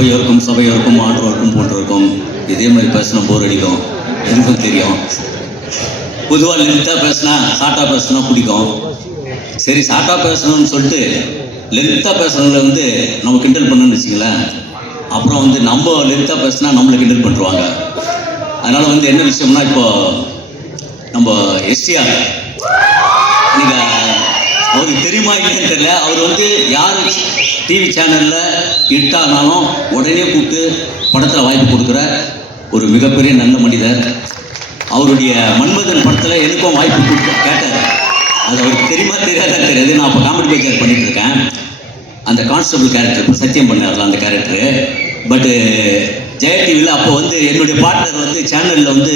சபையோருக்கும் ஆண்டோருக்கும் போன்றோருக்கும் இதே மாதிரி பேசினா போர் அடிக்கும், எனக்கும் தெரியும். பொதுவாக லென்த்தாக பேசினா ஷார்ட்டாக பேசினா பிடிக்கும். சரி, ஷார்ட்டாக பேசணும்னு சொல்லிட்டு லென்த்தாக பேசுகிறவங்களை வந்து நம்ம கிண்டல் பண்ணணும்னு வச்சுங்களேன், அப்புறம் வந்து நம்ம லென்த்தாக பேசினா நம்மளை கிண்டல் பண்ணுறாங்க. அதனால் வந்து என்ன விஷயம்னா, இப்போ நம்ம எஸ்டிஆர், நீங்கள் அவருக்கு தெரியுமா இல்லைன்னு தெரியல, அவர் வந்து யார் டிவி சேனலில் இட்டானாலும் உடனே கூப்பிட்டு படத்தில் வாய்ப்பு கொடுக்குற ஒரு மிகப்பெரிய நல்ல மனிதர். அவருடைய மன்மதன் படத்தில் எனக்கும் வாய்ப்பு கொடுத்து கேட்டார். அது அவருக்கு தெரியுமா தெரியாதான் தெரியாது. நான் அப்போ காமெடி பைக்கர் பண்ணிட்டு இருக்கேன். அந்த கான்ஸ்டபிள் கேரக்டர் இப்போ சத்தியம் பண்ணார்ல அந்த கேரக்டரு. பட்டு ஜெயா டிவியில் அப்போ வந்து என்னுடைய பார்ட்னர் வந்து சேனலில் வந்து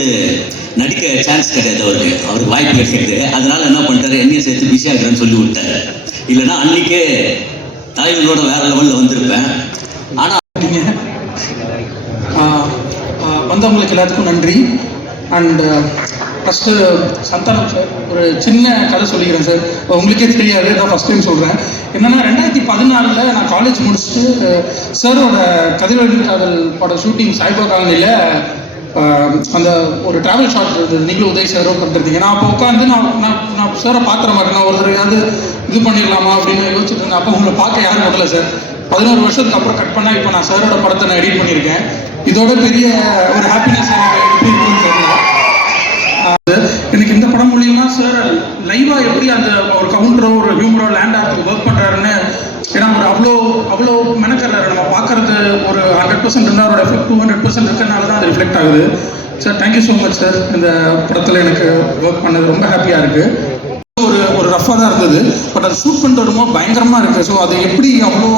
நடிக்க சான்ஸ் கிடையாது, அவருக்கு வாய்ப்பு கிடைக்கிறது. அதனால என்ன பண்ணிட்டாரு, என்னையும் சேர்த்து பிஸியாக இருக்கிறேன்னு சொல்லி விட்டார். இல்லைன்னா அன்றைக்கே தலைவர்களோட வேற லெவலில் வந்திருப்பேன். ஆனால் வந்தவங்களுக்கு எல்லாத்துக்கும் நன்றி. அண்ட் ஃபஸ்ட்டு சந்தானம் சார், ஒரு சின்ன கதை சொல்லிக்கிறேன் சார். உங்களுக்கே தெரியாது, நான் ஃபஸ்ட் டைம் சொல்கிறேன். என்னென்னா 2014 நான் காலேஜ் முடிச்சுட்டு சாரோட கதிரொலி காதல் படம் ஷூட்டிங் சாய்பா காலனியில் அந்த ஒரு ட்ராவல் ஷாட் இருந்தது. நீங்களும் உதய் சாரும் பண்ணிருந்தீங்க. நான் அப்போ உட்காந்து நான் சாரை பார்க்குற மாதிரி நான் ஒருத்தரையாவது இது பண்ணிடலாமா அப்படின்னு யோசிச்சுட்டு இருந்தேன். அப்போ உங்களை பார்க்க யாரும் வரல சார். 11 வருஷத்துக்கு அப்புறம் கட் பண்ணால் இப்போ நான் சாரோட படத்தை நான் எடிட் பண்ணியிருக்கேன். இதோட பெரிய ஒரு ஹாப்பினஸ் எனக்கு இருக்குன்னு தெரியல. எனக்கு இந்த படம் மூலியமாக சார் லைவாக எப்படி அந்த ஒரு கவுண்டரோ ஒரு ஹியூமரோ லேண்ட் ஆகிறதுக்கு ஒர்க் பண்ணுறாருன்னு, ஏன்னா ஒரு அவ்வளோ மெனக்கறாரு. நம்ம பார்க்கறது ஒரு 100% இருந்தால் அவரோட எஃபெக்ட் 200% இருக்கிறனால தான் அது ரிஃப்ளெக்ட் ஆகுது. Sir thank you so much sir. இந்த படத்தில் எனக்கு ஒர்க் பண்ணது ரொம்ப ஹாப்பியாக இருக்குது. ஒரு ரஃபாக தான் இருந்தது, பட் அது ஷூட் பண்ணிட்டு வரும்போது பயங்கரமாக இருக்குது. ஸோ அது எப்படி அவ்வளோ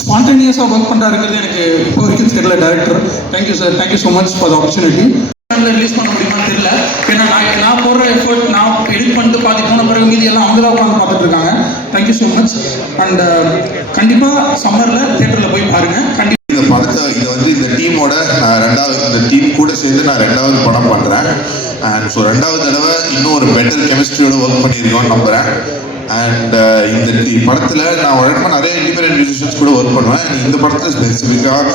ஸ்பான்டேனியஸாக ஒர்க் பண்ணுறாருங்கிறது எனக்கு இப்போ வரைக்கும் தெரியல director. Thank you sir, thank you so much for the opportunity. Release பண்ண முடியுமான்னு தெரியல, ஏன்னா நான் போடுற எஃபர்ட் நான் எடிட் பண்ணிட்டு பாதி போன பிறகு மீதி எல்லாம் அவங்க தான் உட்காந்து பார்த்துட்டு இருக்காங்க. Thank you so much. அண்ட் கண்டிப்பாக சம்மரில் தியேட்டரில் போய் பாருங்கள். கண்டிப்பாக இந்த படத்தை இந்த டீமோட இந்த டீம் கூட சேர்ந்து நான் 2வது படம் பண்ணுறேன். அண்ட் ஸோ 2வது தடவை இன்னும் ஒரு பெட்டர் கெமிஸ்ட்ரியோட ஒர்க் பண்ணியிருக்கோன்னு நம்புகிறேன். அண்ட் இந்த படத்தில் நான் வழக்கமாக நிறைய இண்டிபெண்டன்ட் மியூசிஷியன்ஸ் கூட ஒர்க் பண்ணுவேன். இந்த படத்தில் ஸ்பெசிஃபிக்காக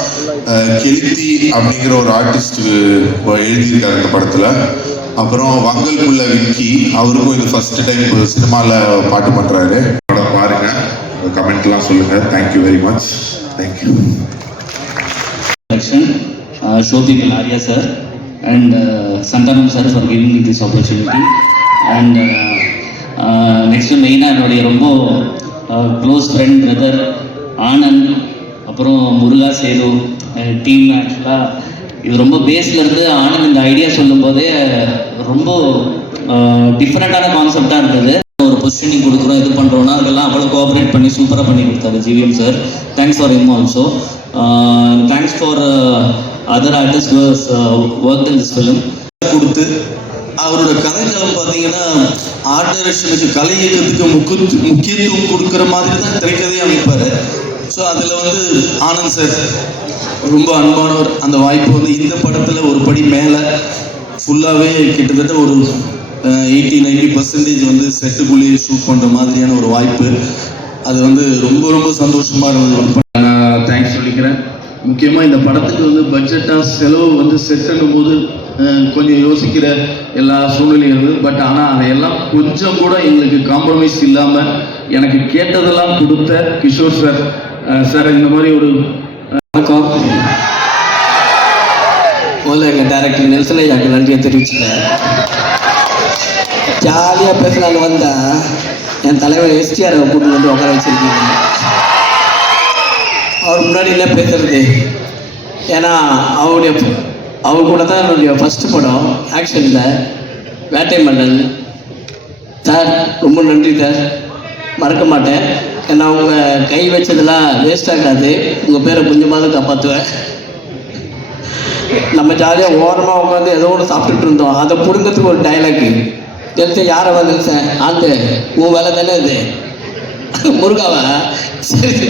கெலித்தி அப்படிங்கிற ஒரு ஆர்டிஸ்ட் எழுதியிருக்காரு இந்த படத்தில். அப்புறம் வங்கல்குள்ள விக்கி, அவருக்கும் இது ஃபர்ஸ்ட் டைம் சினிமாவில் பாட்டு பண்ணுறாரு. படம் பாருங்கள், கமெண்ட்லாம் சொல்லுங்கள். Thank you very much. Thank you. Shobhi Arya sir and Santanam sir for giving me this opportunity. And next மெயினாக என்னுடைய ரொம்ப க்ளோஸ் ஃப்ரெண்ட் பிரதர் ஆனந்த், அப்புறம் முருகா சேது டீம். ஆக்சுவலாக இது ரொம்ப பேஸில் இருந்து ஆனந்த் இந்த ஐடியா சொல்லும் போதே ரொம்ப டிஃப்ரெண்ட்டான கான்செப்டாக இருந்தது. ஒரு பொசிஷனிங் கொடுக்குறோம், இது பண்ணுறோன்னா அதெல்லாம் அவ்வளோ கோஆப்ரேட் பண்ணி சூப்பராக பண்ணி கொடுத்தாரு GVM sir. Thanks for him also. Thanks for other artist work in this film. கொடுத்து அவரோட கதைக்களம் பார்த்தீங்கன்னா ஆர்ட் டைரக்ஷனுக்கு கலை இயக்கத்துக்கு முக்கியத்துவம் கொடுக்குற மாதிரி தான் திரைக்கதையை அமைப்பார். ஸோ அதில் வந்து ஆனந்த் சார் ரொம்ப அன்பானவர். அந்த வாய்ப்பு இந்த படத்தில் ஒரு படி மேலே ஃபுல்லாகவே கிட்டத்தட்ட ஒரு 80-90% செட்டுக்குள்ளேயே ஷூட் பண்ணுற மாதிரியான ஒரு வாய்ப்பு. அது ரொம்ப ரொம்ப சந்தோஷமாக இருந்தது. நான் தேங்க்ஸ் சொல்லிக்கிறேன். முக்கியமாக இந்த படத்துக்கு பட்ஜெட்டாக செலவு செட்டுங்கும் போது கொஞ்சம் யோசிக்கிற எல்லா சூழ்நிலைகளும். பட் ஆனால் அதையெல்லாம் கொஞ்சம் கூட எங்களுக்கு காம்ப்ரமைஸ் இல்லாமல் எனக்கு கேட்டதெல்லாம் கொடுத்த கிஷோர் சார். சார் இந்த மாதிரி ஒரு வணக்கம். முதல்ல எங்கள் டைரக்டர் நெல்சன் ஐயாக்கு நன்றியை தெரிவிச்சுட்டேன். ஜாலியாக பேசலான்னு வந்தால் என் தலைவர் எஸ்டிஆரை கூட்டு வந்து உட்கார வச்சிருக்கீங்க. அவர் முன்னாடி என்ன பேசுறது, ஏன்னா அவர் கூட தான் என்னுடைய ஃபஸ்ட்டு படம் ஆக்ஷனில் வேட்டை மன்னன். சார் ரொம்ப நன்றி சார், மறக்க மாட்டேன். ஏன்னா அவங்க கை வச்சதெல்லாம் வேஸ்ட் ஆகாது, உங்கள் பேரை கொஞ்சமாவது காப்பாற்றுவேன். நம்ம ஜாலியாக ஓரமாக உட்காந்து ஏதோ ஒன்று சாப்பிட்டுட்டு இருந்தோம், அதை பிடுங்கிறதுக்கு ஒரு டைலாக்கு தெரிஞ்ச யாரை வந்துருச்சேன் ஆண்டு உன் வேலை தானே இது முருகாவா. சரி,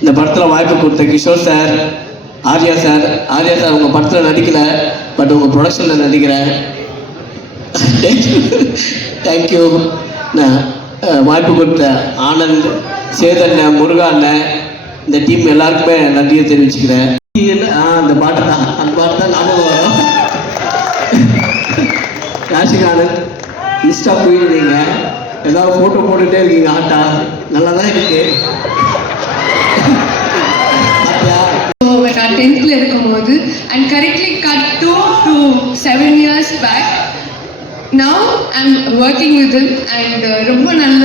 இந்த படத்தில் வாய்ப்பு கொடுத்த கிஷோர் சார், ஆர்யா சார் உங்கள் படத்தில் நடிக்கலை, பட் உங்கள் ப்ரொடக்ஷனில் நடிக்கிறேன். தேங்க்யூ. நான் வாய்ப்பு கொடுத்த ஆனந்த், சேதண்ண, முருகா அண்ணன், இந்த டீம் எல்லாருக்குமே நன்றியை தெரிவிச்சுக்கிறேன். அந்த பாட்டு தான் ஞாபகம் வரும். ராசிகானந்த் இன்ஸ்டா போயிருந்தீங்க, எல்லாரும் ஃபோட்டோ போட்டுகிட்டே இருக்கீங்க. ஆட்டா நல்லா தான் இருக்கு. நான் 10th இருக்கும்போது and correctly cut to 7 years back. Now I'm working with him and ரொம்ப நல்ல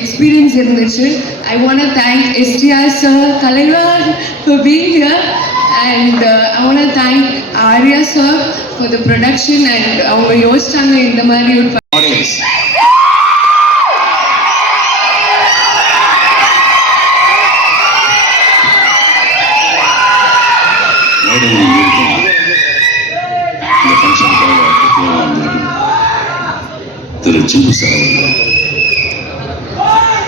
experience இருந்துச்சு. I want to thank STR sir, Talaivar for being here, and I want to thank Arya sir for the production and அவங்க யோசிச்சாங்க இந்த மாதிரி ஒரு audience இந்த ஃபங்க்ஷனுக்காக வந்திருக்கும் திரு சிம்பு சார் அவர்கள்,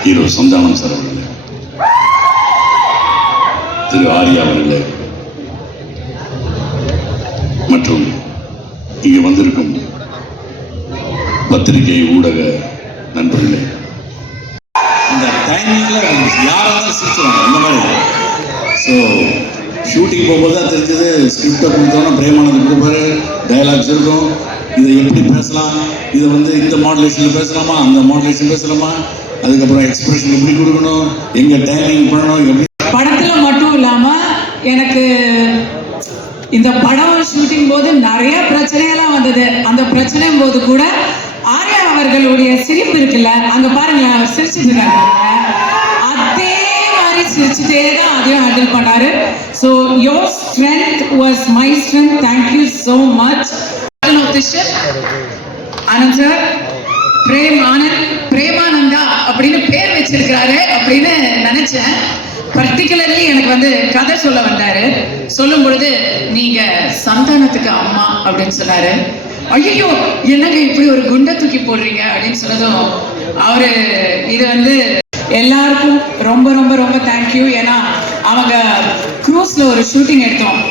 ஹீரோ சந்தானம் சார் அவர்கள், திரு ஆர்யா அவர்கள் மற்றும் இங்கு வந்திருக்கும் பத்திரிகை ஊடக நண்பர்களே, இந்த டைமிங்ல யாராலும் சிரிச்சுவாங்க அந்த மாதிரி. ஸோ ஷூட்டிங் போகும்போது தான் தெரிஞ்சது, ஸ்கிரிப்டை கொடுத்தோன்னா பிரேமானந்த் கொடுப்பாரு, டயலாக்ஸ் இருக்கும், இதை எப்படி பேசலாம், இதை இந்த மாடுலேஷனில் பேசலாமா, அந்த மாடுலேஷன் பேசலாமா, அதுக்கப்புறம் எக்ஸ்பிரஷன் எப்படி கொடுக்கணும், எங்கே டைமிங் பண்ணணும், எப்படி. படத்தில் மட்டும் இல்லாமல் எனக்கு இந்த படம் ஷூட்டிங் போது நிறைய பிரச்சனையெல்லாம் வந்தது. அந்த பிரச்சனையும் போது கூட ஆர்யா அவர்களுடைய சிரிப்பு இருக்குல்ல, அங்கே பாருங்களேன், அவர் சிரிச்சுட்டு இருக்காங்க, அதே மாதிரி சிரிச்சுட்டே தான் அதையும் ஹேண்டில் பண்ணாரு. So your strength was my strength. Thank you so much. Anand sir Premananda அப்படின்னு பேர் வச்சிருக்கிறாரு அப்படின்னு நினைச்சேன். பர்டிகுலர்லி எனக்கு கதை சொல்ல வந்தாரு. சொல்லும் பொழுது நீங்க சந்தானத்துக்கு அம்மா அப்படின்னு சொன்னாரு. ஐயோ என்னங்க இப்படி ஒரு குண்டை தூக்கி போடுறீங்க அப்படின்னு சொன்னதும் அவரு இது எல்லாருக்கும் ரொம்ப ரொம்ப ரொம்ப தேங்க்யூ. ஏன்னா அவங்க க்ரூஸ்ல ஒரு ஷூட்டிங் எடுத்தோம்.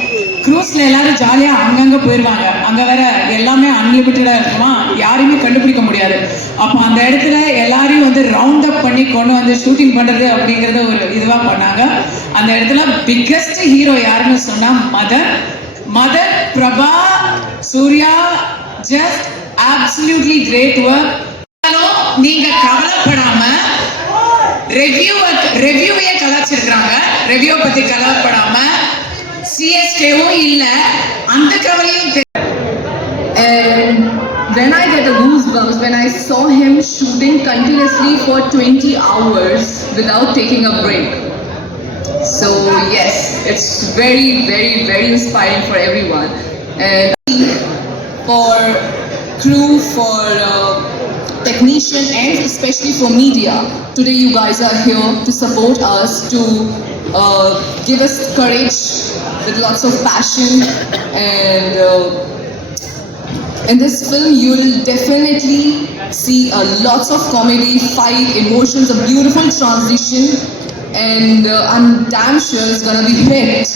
க்ரூஸ்ல எல்லாரும் ஜாலியா அங்கங்க போயிடுவாங்க. அங்க வேற எல்லாமே அன்லிமிட்டடா இருக்குமா, யாரையுமே கண்டுபிடிக்க முடியாது. அப்போ அந்த இடத்துல எல்லாரையும் ரவுண்ட் அப் பண்ணி கொண்டு ஷூட்டிங் பண்றது அப்படிங்கறத ஒரு இதுவா பண்ணாங்க. அந்த இடத்துல பிக்கஸ்ட் ஹீரோ யாருன்னு சொன்னா mother Prabha Surya, just absolutely great work. நீங்க கவலைப்படாம ரெவ்யூவே கலாச்சிருக்காங்க. ரெவ்யூ பத்தி கவலைப்படாம சிஎஸ்கேவும் இல்ல, அந்த கவலையும். And when I get a goosebumps when I saw him shooting continuously for 20 hours without taking a break. So yes, it's very very very inspiring for everyone, and for crew, for technician, and especially for media. Today you guys are here to support us, to give us courage with lots of passion, and in this film you'll definitely see lots of comedy, fight, emotions, a beautiful transition, and I'm damn sure it's gonna be hit.